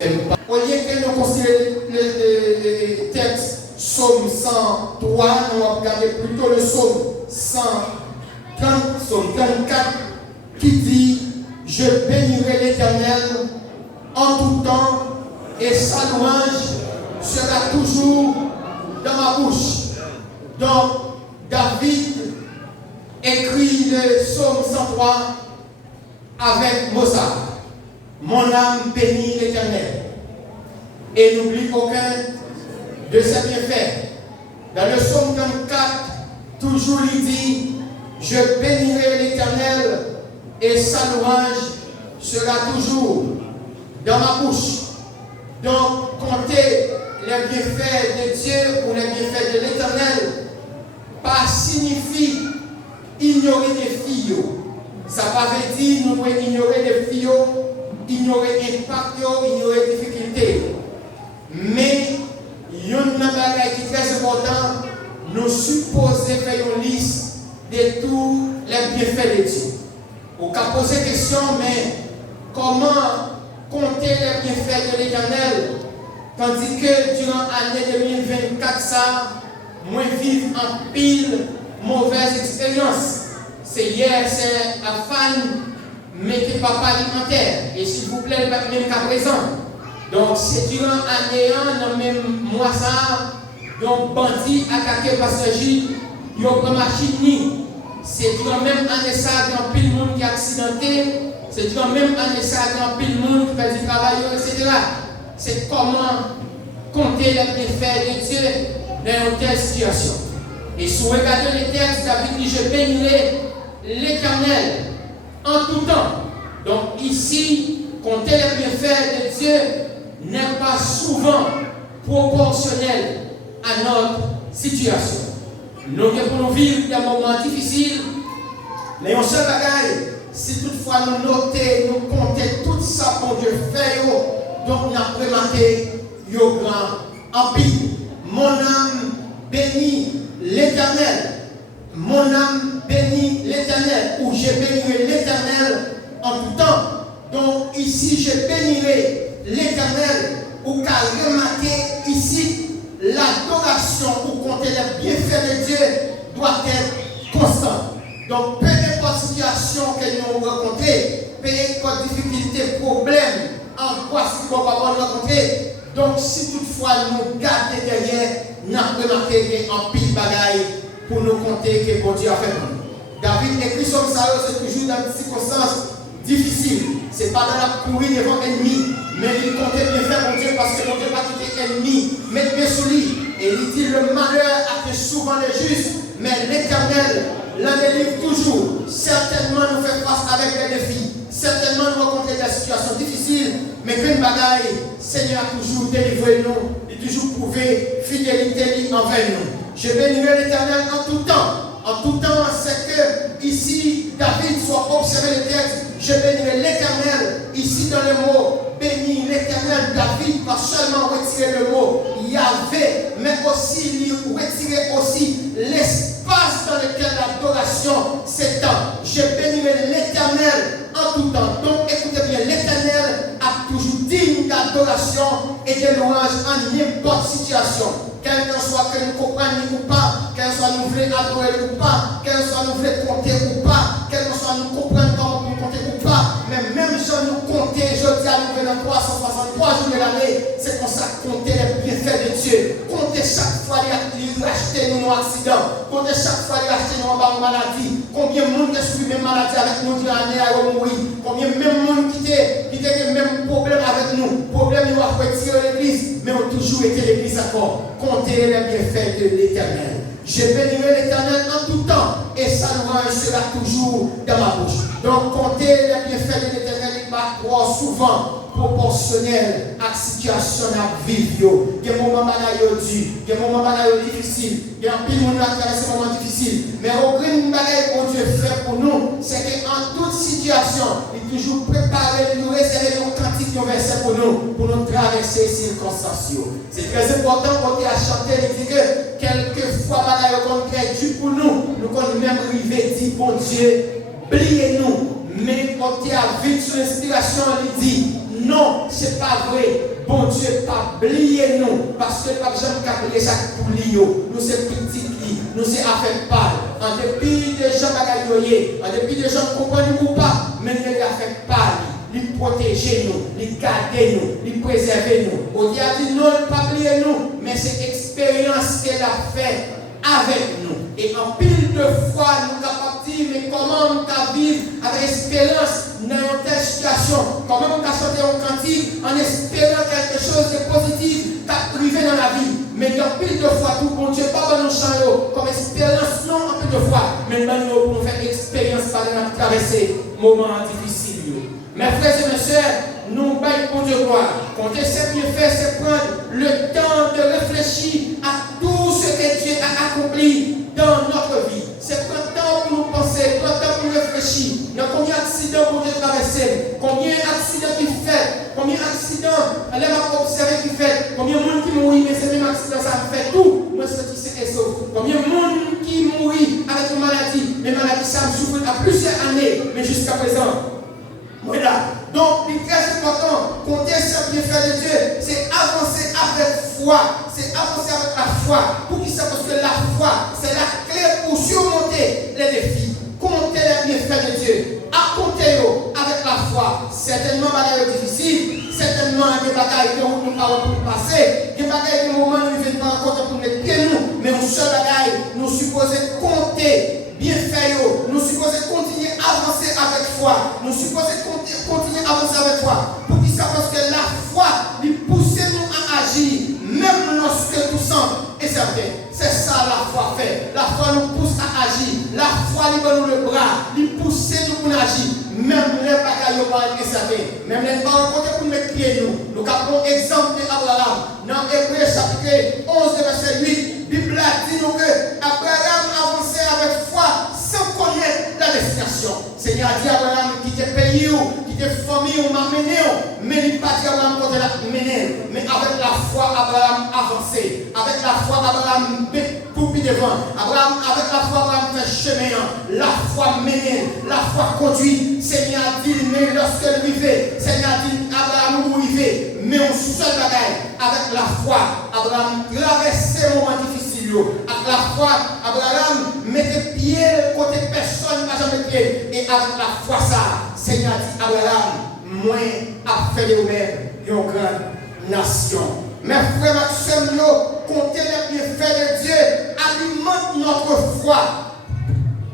Au lieu que nous considérions le texte Psaume 103, nous allons regarder plutôt le Psaume 130, Psaume 34, qui dit « Je bénirai l'Éternel en tout temps et sa louange sera toujours dans ma bouche. » Donc, David écrit le Psaume 103 avec Mozart. Mon âme bénit l'Éternel et n'oublie aucun de ses bienfaits. Dans le Psaume 34, toujours il dit « Je bénirai l'Éternel et sa louange sera toujours dans ma bouche. » Donc, compter les bienfaits de Dieu ou les bienfaits de l'Éternel, pas signifie ignorer des filles. Ça ne veut pas dire nous devons ignorer des filles, ignorer l'impact, ignorer les difficultés. Mais il y a une chose qui est très importante, nous supposons faire une liste de tous les bienfaits de Dieu. On peut poser la question, mais comment compter les bienfaits de l'Éternel, tandis que durant l'année 2024, ça, moi vivre en pile mauvaise expérience. C'est hier, c'est la femme, mettez papa alimentaire, et s'il vous plaît, même qu'à présent. Donc, c'est durant l'année 1, dans même mois ça, donc bandit attaqué passager, ils ont pris machine. C'est durant même année ça, il y a pile monde qui est accidenté. C'est durant même année ça, il y a pile monde qui fait du travail, etc. C'est comment compter les bienfaits de Dieu dans une telle situation. Et si vous regardez les textes, David dit, je bénirai l'Éternel en tout temps. Donc ici, compter les bienfaits de Dieu n'est pas souvent proportionnel à notre situation. Nous devons vivre des moments difficiles, mais on se bagaille. Si toutefois nous notons, nous comptons tout ça pour Dieu fait, donc nous avons remarqué, yo grand empire. Mon âme bénit l'Éternel. Mon âme bénit l'Éternel, ou je bénirai l'Éternel en tout temps. Donc ici, je bénirai l'Éternel, ou qu'à remarquer ici, l'adoration ou compter les bienfaits de Dieu doit être constante. Donc, peu importe la situation que nous rencontrons, peu importe difficulté, problème, angoisse que nous allons rencontrer, donc si toutefois nous gardons derrière, nous avons remarqué un pile bagaille pour nous compter que bon Dieu a fait pour nous. David écrit comme ça, c'est toujours dans des circonstances difficiles. Ce n'est pas dans la courir devant l'ennemi, mais il comptait bien faire mon Dieu parce que mon Dieu va quitter l'ennemi, mettre bien sous lui. Et il dit le malheur a fait souvent les justes, mais l'Éternel l'en délivre toujours. Certainement nous fait face avec des défis. Certainement nous rencontrons des situations difficiles, mais qu'une bagaille, Seigneur a toujours délivré nous, il a toujours prouvé fidélité envers nous. Je bénirai l'Éternel en tout temps. En tout temps, c'est que ici, David soit observé le texte. Je bénirai l'Éternel. Ici, dans le mot béni l'Éternel, David va seulement retirer le mot Yahvé, mais aussi retirer aussi l'espace dans lequel l'adoration s'étend. Je bénirai l'Éternel en tout temps. Donc, écoutez bien, l'Éternel a toujours digne d'adoration et de louange en n'importe situation. Quel que soit que nous comprenions ou pas, quel soit nous voulons adorer ou pas, quel soit nous voulons compter ou pas, quel que soit nous comprenions comment nous compter ou pas, mais même si nous comptons, je dis à nous venir 363 jours de l'année, c'est comme ça compter les bienfaits de Dieu. Compter chaque fois il racheter nous nos accidents, compter chaque fois il racheter nous en maladie, combien de monde qui a suivi même maladie avec nous durant l'année à mourir, combien même monde qui a le même problème avec nous, problème nous a retirer l'église, mais ont toujours été l'église encore. Comptez les bienfaits de l'Éternel. Je bénirai l'Éternel en tout temps et sa louange sera toujours dans ma bouche. Donc, comptez les bienfaits de l'Éternel, il va croire souvent proportionnel à la situation à vivre. Il y a des moments dur, il y a des moments difficiles, il y a un pile monde à travers ces moments difficiles. Mais aucune bagaille que Dieu fait pour nous, c'est qu'en toute situation, il est toujours préparé, nous réserver nos cantiques, nos versets pour nous traverser les circonstances. C'est très important quand il a chanté, il dit que quelquefois, bagaille qu'on crée Dieu pour nous, nous qu'on même arriver dit, bon Dieu, oubliez-nous. Mais quand il a vu sur l'inspiration, il dit, Non, c'est pas vrai. Bon Dieu, pas oublier nous. Parce que pas jamais qu'à oublier ça pour lui. Nous, c'est petit lit. Nous, c'est affaire pâle. En dépit des gens qui en dépit des gens qui comprennent ou pas, mais nous, c'est affaire pâle. Il protéger nous, il garder nous, il préserver nous. On dit non, pas oublier nous, mais c'est l'expérience qu'elle a faite avec nous. Et en pile de fois, nous sommes capables de dire, mais comment nous pouvons vivre avec espérance dans une telle situation? Comment nous pouvons chanter un cantique en espérant quelque chose de positif qui a privé dans la vie? Mais en pile de fois, tout bon Dieu, pas dans nos chants comme espérance, non en pile de fois, mais nous pour nous faire expérience par notre traversée, moments difficiles. Mes frères et mes sœurs, nous baillons pour Dieu gloire. Compter ses bienfaits, c'est prendre le temps de réfléchir à tout ce que Dieu a accompli dans notre vie. C'est prendre le temps pour nous penser, prendre le temps pour réfléchir. Il y a combien d'accidents pour Dieu traverser, combien d'accidents qu'il fait, combien d'accidents, elle m'a observé qu'il fait, combien de monde qui mourit, mais c'est même accident, ça fait tout. Moi, c'est ce qui est sauf. Combien de monde qui mourit avec une maladie, mais maladie, ça me souffre à plusieurs années, mais jusqu'à présent. Voilà. Donc, il est très important, compter sur le bienfait de Dieu, c'est avancer avec foi. C'est avancer avec la foi. Pour qui ça? Parce que la foi, c'est la clé pour surmonter les défis. Compter les bienfaits de Dieu. À compter avec la foi. Certainement, bagaille difficile. Certainement, des bagailles que nous avons pour passer. Des bagailles que nous ne venons pas rencontrer pour mettre pieds nous. Mais nous seul bagaille, nous supposons compter. Bien fait, nous supposons continuer à avancer avec foi. Nous supposons continuer à avancer avec foi. Pour qui ça? Parce que la foi nous pousse nous à agir, même lorsque nous sommes incertains. C'est ça la foi fait. La foi nous pousse à agir. La foi nous donne le bras, nous pousse nous pour agir. Même les bagailles nous pas incertains. Même les pas rencontrer pour mettre pied nous. Nous avons exemple d'Abraham. Dans Hébreu chapitre 11 verset 8. Bible dit nous que Abraham avançait avec foi sans connaître la destination. Seigneur a dit à Abraham qui était pays, qui était famille, on m'a mené, mais il n'a pas dit à Abraham qu'on l'a mené. Mais avec la foi, Abraham avançait. Avec la foi, Abraham coupe devant. Avec la foi, Abraham fait chemin. La foi menée, la foi conduit. Seigneur a dit, mais lorsque lui fait, Seigneur a dit, Abraham où il fait, mais on seul bagaille. Avec la foi, Abraham traversait un moment difficile. Avec la foi, Abraham mettait pied côté personne n'a jamais pied. Et avec la foi, ça, Seigneur dit Abraham, moi, a fait de vous-même une grande nation. Mes frères, ma soeur, comptez les bienfaits de Dieu, alimente notre foi.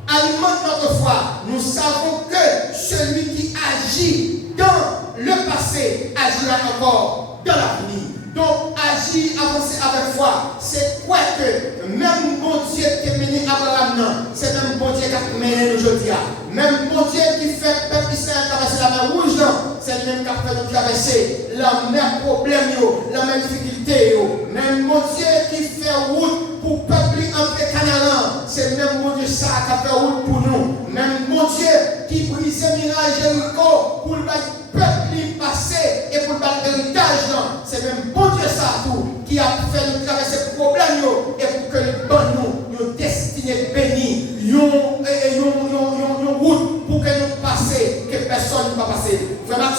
Alimente notre foi. Nous savons que celui qui agit dans le passé agira encore dans l'avenir. Donc, agir, avancer avec foi, c'est quoi que même bon Dieu qui a mené Abraham, c'est même bon Dieu qui a mené nous aujourd'hui. Même bon Dieu qui fait le peuple Israël traverser la mer rouge, c'est le même qui a fait nous traverser la mer problème, la mer difficulté. Même bon Dieu qui fait route pour le peuple entrer Canaan, c'est le même bon Dieu ça qui a fait route pour nous. Même bon Dieu qui brise le mirage Jéricho pour le peuple passer et pour le héritage, c'est même bon Dieu ça tout qui a fait nous traverser le problème et pour que les bonnes nous destinés bénis, une route pour que nous passions, que personne ne va passer. Vraiment,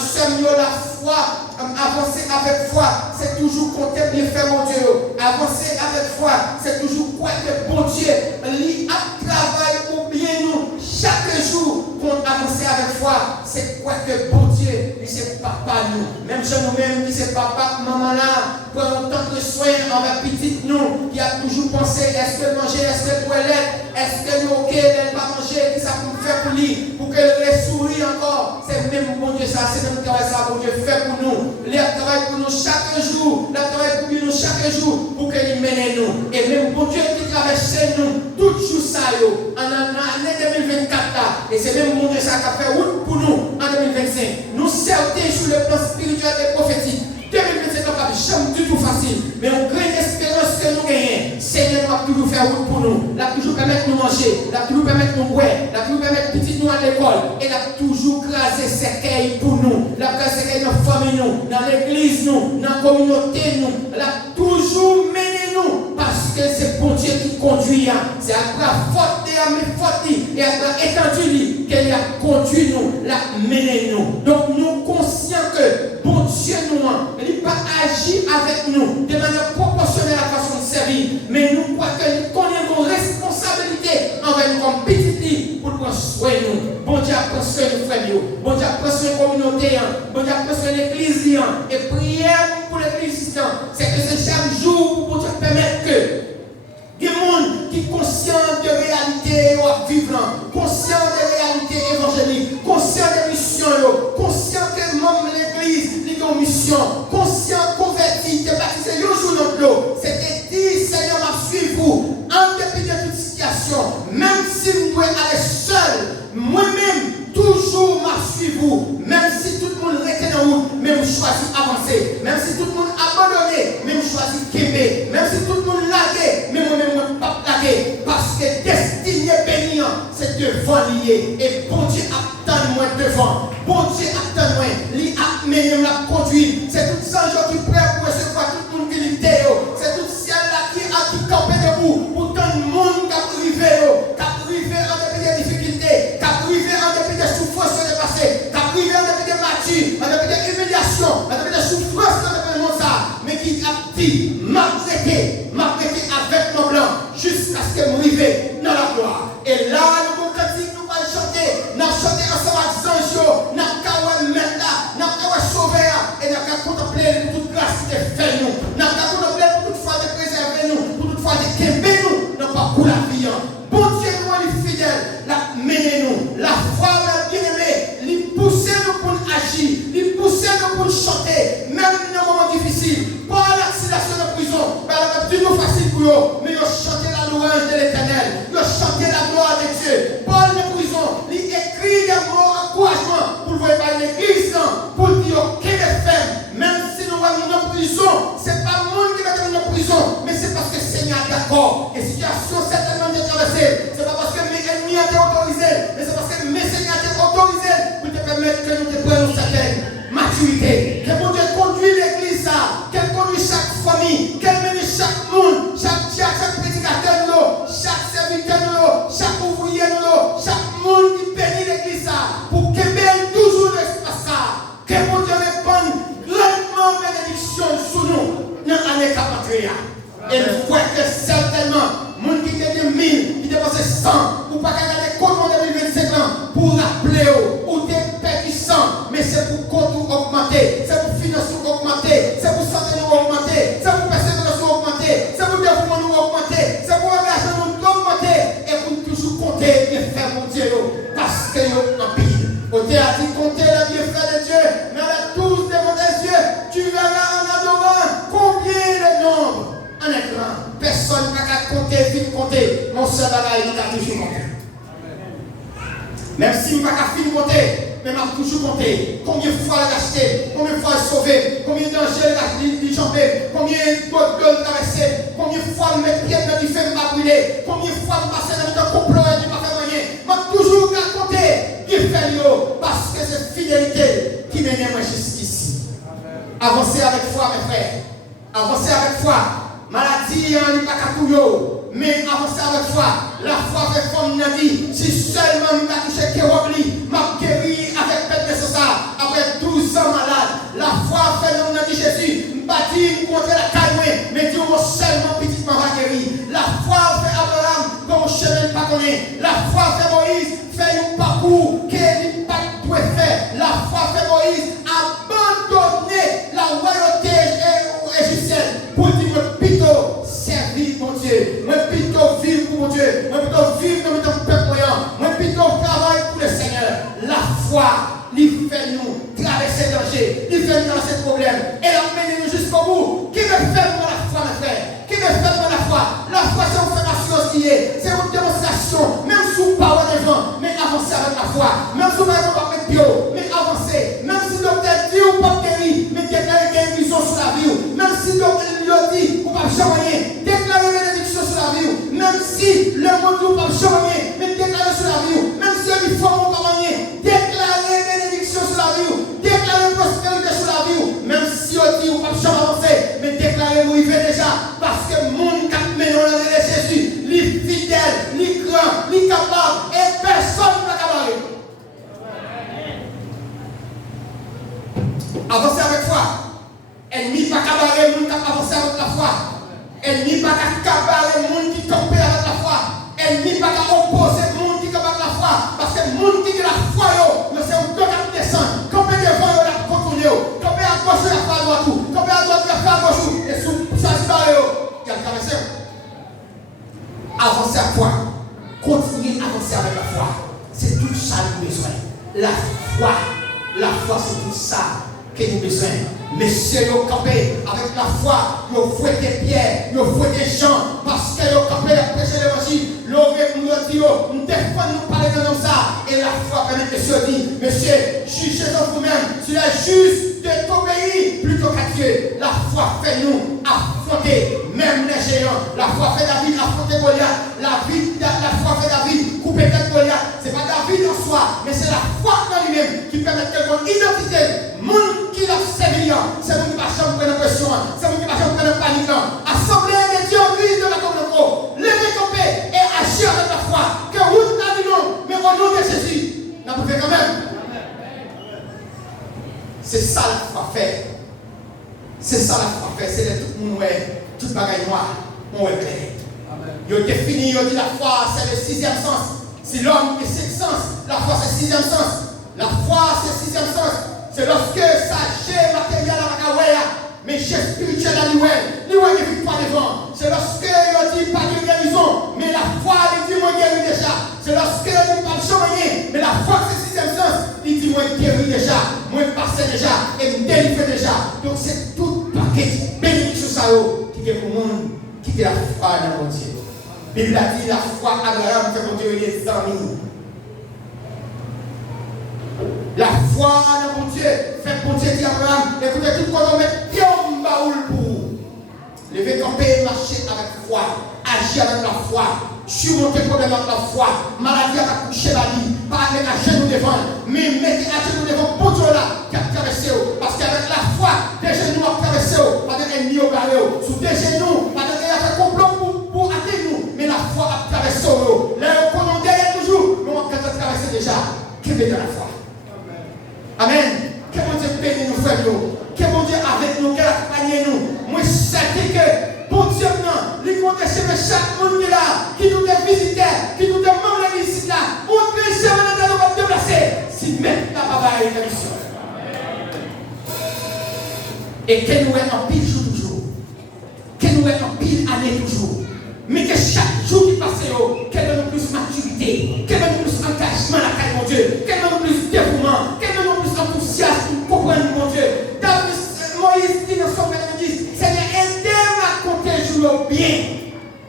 la foi, avancer avec foi, c'est toujours compter bien faire mon Dieu. Avancer avec foi, c'est toujours quoi que bon Dieu, lui a travaillé pour bien nous chaque jour. Pour avancer avec foi, c'est quoi que bon Dieu, lui c'est papa nous. Même chez nous-mêmes, lui c'est papa, maman là, pour autant de soins envers petite nous, qui a toujours pensé, est-ce que manger, est-ce que pour elle, est-ce que nous ok, elle va manger, qui ça pour faire pour lui, pour qu'elle sourit encore. C'est même bon Dieu ça, c'est même travail ça, bon Dieu fait pour nous. Il travaille pour nous chaque jour, il travaille pour nous chaque jour, pour qu'il mène nous. Et même bon Dieu qui traverse nous, tout jour ça, en l'année 2024 là, et c'est même bon Dieu ça qui a fait route pour nous en 2025. Nous certains sur le plan spirituel et prophétique. 2025 n'a pas jamais du tout facile, mais on crée une espérance que nous gagnons. Seigneur va toujours faire route pour nous. Il a toujours permettre de nous manger, il a toujours permettre de nous boire, il a toujours permettre de petits nous à l'école. Et il a toujours crasé ses cailles pour nous. Il a crasé ses cailles dans la famille, nous, dans l'église, nous, dans la communauté, nous. Il a toujours mené nous parce que c'est bon Dieu qui conduit. C'est à la faute et à mes fautes et à la étendue qu'il a conduit nous, l'a mené nous. Donc nous conscients que bon il pas agir avec nous de manière proportionnelle à la façon de servir, mais nous croyons que nous connaissons nos responsabilités envers nous comme petits pour prendre soin de nous. Bon Dieu, prends soin de nos frères, bon Dieu, prends soin de la communauté, bon Dieu, prends soin de l'église, et prière pour l'église, c'est que c'est chaque jour pour Dieu permettre que des gens qui sont conscients de la réalité vivante, conscients de la réalité évangélique, conscients des missions, conscients que même l'église a une mission, conscients convertis, de baptiser un jour dans l'eau. C'est dit, Seigneur, m'a suivi vous, en dépit de toute situation, même si je dois aller seul, moi-même, toujours m'a suivi vous, même si tout le monde retient en route, mais je choisis avancer, même si tout le monde abandonné, mais je choisis québer, même si tout le monde lagué, mais moi-même je ne pas laguer, parce que destinée bénie, c'est devant lié, et bon Dieu attend moi devant, bon Dieu attend moi, lui a mené la conduite, c'est tout ça qui est prêt pour recevoir tout le monde qui est c'est tout ciel là qui a campé debout, pour tout le monde qui a privé en dépit des difficultés, qui a privé en dépit des souffrances de passé, qui a privé en dépit des matures, en dépit des humiliations, en dépit des souffrances de monde ça, mais qui a dit, maltraité avec mon blanc, jusqu'à ce que je m'arrive dans la gloire. Et là, nous nous allons chanter, nous allons chanter ensemble avec Sancho, nous allons mettre là, nous allons sauver, et nous allons contempler toute grâce qui est faite nous, nous allons contempler pour toute fois de préserver nous, pour toute fois de québer nous, dans pas pour la vie. Bon Dieu, nous est fidèle, la mener nous, la foi, la bien-aimée, lui pousser nous pour agir, lui pousser nous pour chanter, même dans les moments difficiles, pas l'accident de prison, c'est toujours facile pour eux, mais ils chanter la louange de l'éternel, ils chanter la gloire de Dieu. Paul de prison, il écrit des mots d'encouragement pour voir par l'église, pour dire qu'il est ferme, même si nous allons en prison, ce n'est pas le monde qui va dans la prison, mais c'est parce que le Seigneur est d'accord. Et situation certainement est traversée, ce n'est pas parce que mes ennemis ont été autorisés, mais c'est parce que mes seigneurs ont été autorisés pour te permettre que nous te prenions certaine maturité. Que mon Dieu conduit l'église, qu'elle conduit chaque famille, qu'elle mène chaque monde, chaque prédicateur, chaque serviteur, chaque ouvrier, chaque monde qui bénit l'église pour que belle toujours l'espace. Que mon Dieu réponde grandement bénédiction sur nous dans l'année 43. Et nous voyons que certainement, les gens qui étaient 1000, qui dépensaient 100, ou pas regarder comment 2025 ans, pour rappeler ou des paix qui sont, mais c'est pour compte augmenter, c'est pour finances augmenter, c'est pour santé nous augmenter, c'est pour persévérance augmenter, c'est pour développement nous augmenter, c'est pour engagement nous augmenter, et pour toujours compter et faire mon Dieu, parce que nous en pile. On t'a dit compter les bienfaits de Dieu, mais là tous devant les yeux, tu verras en adorant combien le nombre. En écran, personne n'a qu'à compter, vite compter. Mon seul bagage, il a toujours compté. Même si je n'ai pas qu'à finir compter, mais je toujours compté. Combien de fois il a acheté, combien de fois il a sauvé, combien de dangers il a jambé, combien de gueules traversé, combien de fois il met pied dans du feu, il m'a brûlé, combien de fois il passé dans le complot et il m'a fait moyen. Je toujours qu'à compter, il fait parce que c'est fidélité qui mène moi jusqu'ici. Avancez avec foi, mes frères. Avancez avec foi. Maladie, il n'y a pas qu'à tout, mais avancez avec foi. La foi fait comme la vie. Si seulement il m'a touché Kérobli, m'a guéri avec peine de ça. Après 12 ans malade, la foi fait comme l'a dit Jésus. M'a dit, contre la caille, mais Dieu m'a seulement petit m'a guéri. La foi fait Abraham, comme chemin pas connaît. La foi fait Moïse, fait un parcours qu'il n'a pas doit faire. La foi fait Moïse, abandonner la royauté égyptienne pour dire plutôt servir mon Dieu, moi plutôt vivre pour mon Dieu, moi plutôt vivre dans mon peuple moyen, moi plutôt travailler pour le Seigneur. La foi, il fait nous traverser danger, il fait nous traverser problème et l'emmène nous jusqu'au bout. Qui veut faire moi la foi, mes frères? Qui veut faire moi la foi? La foi, c'est une formation aussi, c'est une démonstration, même si vous parlez devant, mais avancez avec la foi, même si vous ne pas mettre bio, mais avancez, même si le docteur dit ou pas guéri, mais déclarez guérison sur la vie, même si le docteur dit ou pas changer, déclarez bénédiction sur la vie, même si le monde ou pas changer, mais déclarez sur la vie, même si il faut ou pas manier, déclarez bénédiction sur la vie, déclarez prospérité sur la vie, même si on dit ou pas changer, mais déclarez vous y déjà, parce que le monde qui a mené de Jésus, il est fidèle, il est grand, il est capable, et personne ne va capable. Avancez avec foi. Ennemi Ennemi pas cabaret le monde qui avance avec la foi. Ennemi pas cabaret le monde qui campe avec la foi. Ennemi pas opposer le monde qui campe avec la foi. Parce que le monde qui a la foi, c'est un peu qui descend. Camper devant, il a contourné. Camper à gauche, il a fait à droite. Camper à droite, il a fait à gauche. Et sous ça, il a traversé. Avancer à quoi? Continuer à avancer avec la foi. C'est tout ça que nous besoin. La foi, c'est tout ça que nous besoin. Messieurs, vous campez avec la foi, vous fouettez des pierres, vous fouettez des gens, parce que vous campez à prêcher l'évangile. Nous défendons, nous parler de nous ça. Et la foi permet de se dire, monsieur, jugez-en vous-même. Tu es juste de t'obéir plutôt qu'à Dieu. La foi fait nous affronter même les géants. La foi fait David affronter Goliath. La foi fait David couper tête Goliath. Ce n'est pas David en soi, mais c'est la foi dans lui-même qui permet de avoir une identité. Monde qui l'a servi, c'est vous qui va jamais prendre pression, c'est vous qui va jamais prendre panique. Assemblée de Dieu, église de la communauté, levez camper et agir avec la foi. Que vous n'avez non, mais au nom de Jésus, n'a pas fait quand même. C'est ça la foi fait. C'est ça la foi fait. C'est tout le monde, tout bagaille noir, on est clair. Il a défini, il a dit la foi, c'est le sixième sens. Si l'homme est cinq sens, la foi c'est le sixième sens. La foi c'est le sixième sens. C'est lorsque ça gère matériel à la mais j'ai spirituel à l'ouest. L'ouest ne vit pas devant. C'est lorsque il dit pas de guérison, mais la foi il dit moi guéri déjà. C'est lorsque il dit pas de chevalier, mais la foi c'est le sixième sens. Il dit moi guéri déjà, moi passé déjà, et me délivré déjà. Donc c'est tout paquet bénédiction ça qui est pour le monde, qui est la foi dans mon Dieu. La Bible a dit la foi agréable fait mon Dieu les amis. La foi dans mon Dieu fait mon Dieu dire Abraham, écoutez tout le monde met pied en baoul pour vous. Levez camper, marcher avec foi, agir avec la foi, surmonter le problème avec la foi, maladie à coucher la vie, pas avec à genoux devant, mais mettez à genoux devant pour Dieu là qui a traversé, parce qu'avec la foi, des genoux ont traversé, pas d'ennemi au barré, sous des genoux, pas de fait complot pour atteindre nous, mais la foi a traversé, là on connaît derrière toujours, mais on a traversé déjà, qui est dans la foi. Amen. Que mon Dieu bénisse nous, frères. Que mon Dieu avec nous, qu'elle accompagne nous. Moi, je sais que, bon Dieu, il compte chez chaque monde qui est là, qui nous visite, qui nous demande la visite là. On peut chez nous, nous va déplacer. Si même la baba est la mission. Et que nous est en pile jour toujours. Que nous est en pile année toujours. Mais que chaque jour qui passe, qu'elle donne plus maturité, qu'elle donne plus engagement à la caille, mon Dieu, qu'elle donne plus dévouement, qu'elle donne plus enthousiasme pour comprendre, mon Dieu. Moïse dit dans son père, il dit, Seigneur, aidez-moi à compter jour bien.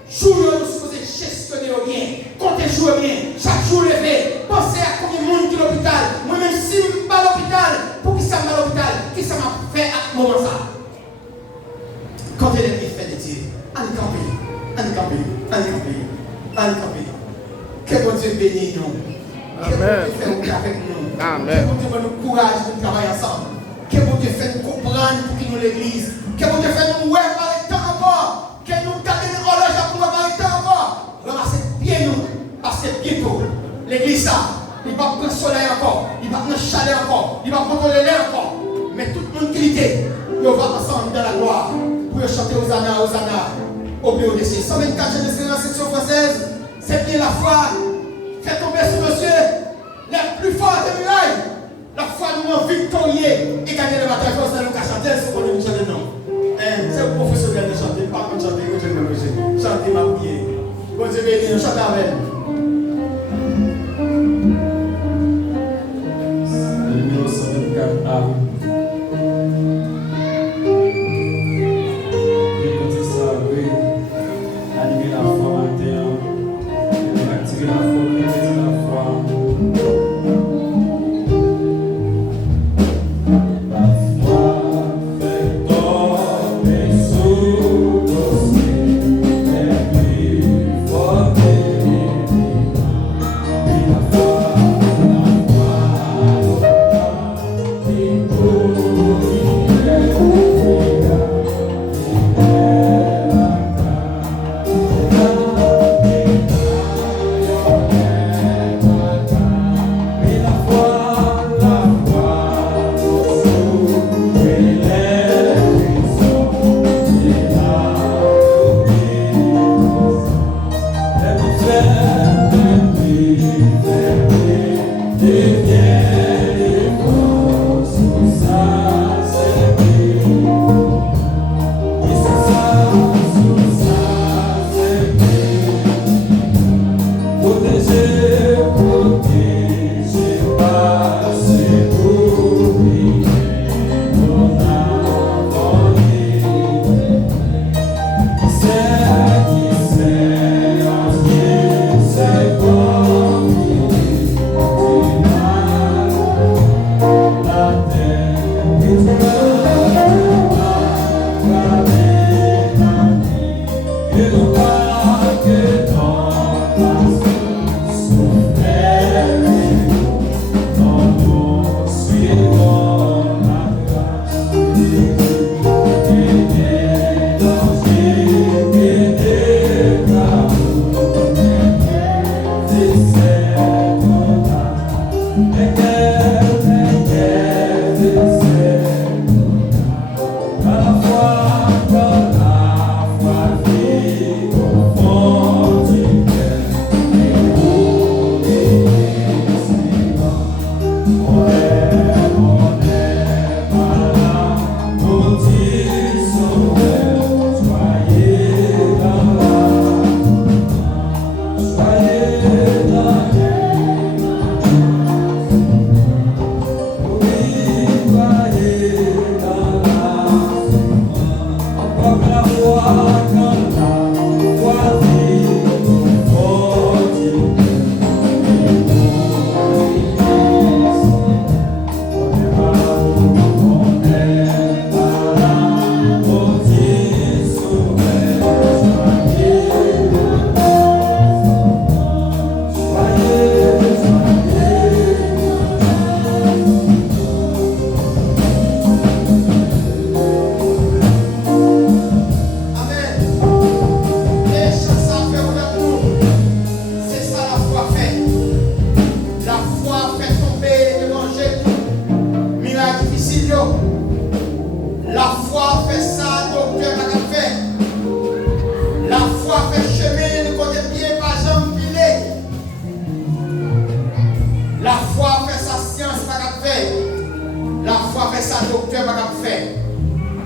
Jour, nous sommes gestionner au bien, compter jour bien, chaque jour levé, pensez à combien de monde qui est à l'hôpital. Moi-même, si je ne suis pas à l'hôpital, pour qui ça m'a à l'hôpital, qui ça m'a fait à ce moment ça? Comptez les bienfaits de Dieu, allez camper. Allez. Que mon Dieu bénisse nous. Que mon Dieu fait avec nous. Que mon Dieu nous courage de travailler ensemble. Que mon Dieu fait nous comprendre pour qu'il nous l'église. Que mon Dieu fait nous voir par le temps encore. Que nous gardions une horloge pour voir par le temps encore. Ramassez bien nous. Parce que bientôt, l'église ça, il va prendre le soleil encore. Il va prendre le chalet encore. Il va contrôler l'air encore. Mais tout le monde qui l'était, il va ensemble dans la gloire. Pour chanter Hosanna, Hosanna. Au BODC, 124 Genèse dans la section française, c'est bien la foi fait tomber sur le ciel les plus forts des murailles. La foi nous rend victorieux et gagner le bataille. C'est nous qui chanter, c'est pour nous chanter non. C'est le professionnel de chanter, pas contre chanter, que je me musique. Chanter ma prière. Bon Dieu béni, nous chantons avec. Numéro 124A. Forte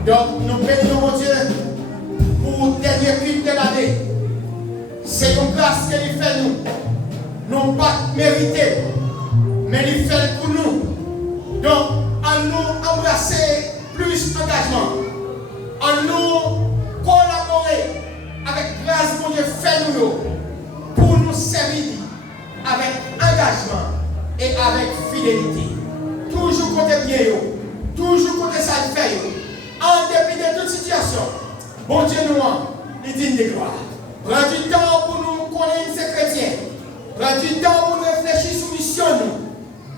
Donc, nous bénissons mon Dieu pour le dernier culte de l'année. C'est une grâce qu'il fait nous. Nous pas mérité, mais il fait pour nous. Donc, en nous embrasser plus d'engagement, en nous collaborer avec grâce mon Dieu fait nous pour nous servir avec engagement et avec fidélité. Toujours côté bien, toujours côté ça le fait. En dépit de toute situation, bon Dieu nous, il digne de gloire. Prends du temps pour nous connaître ces chrétiens. Prends du temps pour nous réfléchir sur mission nous.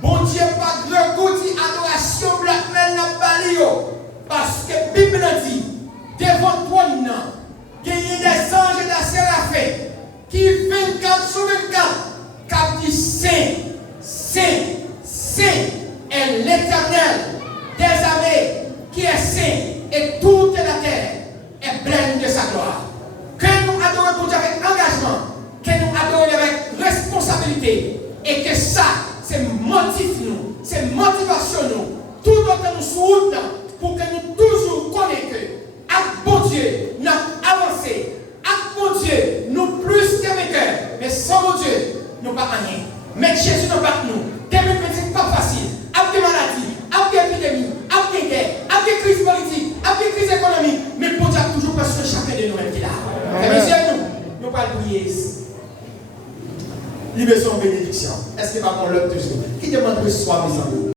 Bon Dieu, pas grand goût adoration black men n'a pas lié. Parce que la Bible dit, devant toi, il y a des anges et des séraphins qui 24 sur 24, qui disent Saint, Saint, Saint est l'Éternel des armées qui est saint. Et toute la terre est pleine de sa gloire. Que nous adorons pour Dieu avec engagement, que nous adorons avec responsabilité, et que ça, c'est motif nous, c'est motivation nous, tout autant nous souhaitons pour que nous toujours connaissions que, avec bon Dieu, nous avons avancé, avec bon Dieu, nous plus que vainqueurs, mais sans bon Dieu, nous pas rien. Mais Jésus nous bat nous. 2020 pas facile, avec des maladies, avec des épidémies, avec des guerres, avec des crises politiques, avec des crises économiques, mais pour Dieu toujours parce que chacun de nous est là. Et monsieur, nous pas prier. Libération bénédiction. Est-ce que va qu'on l'autre toujours? Qui demande de soi, mes amis?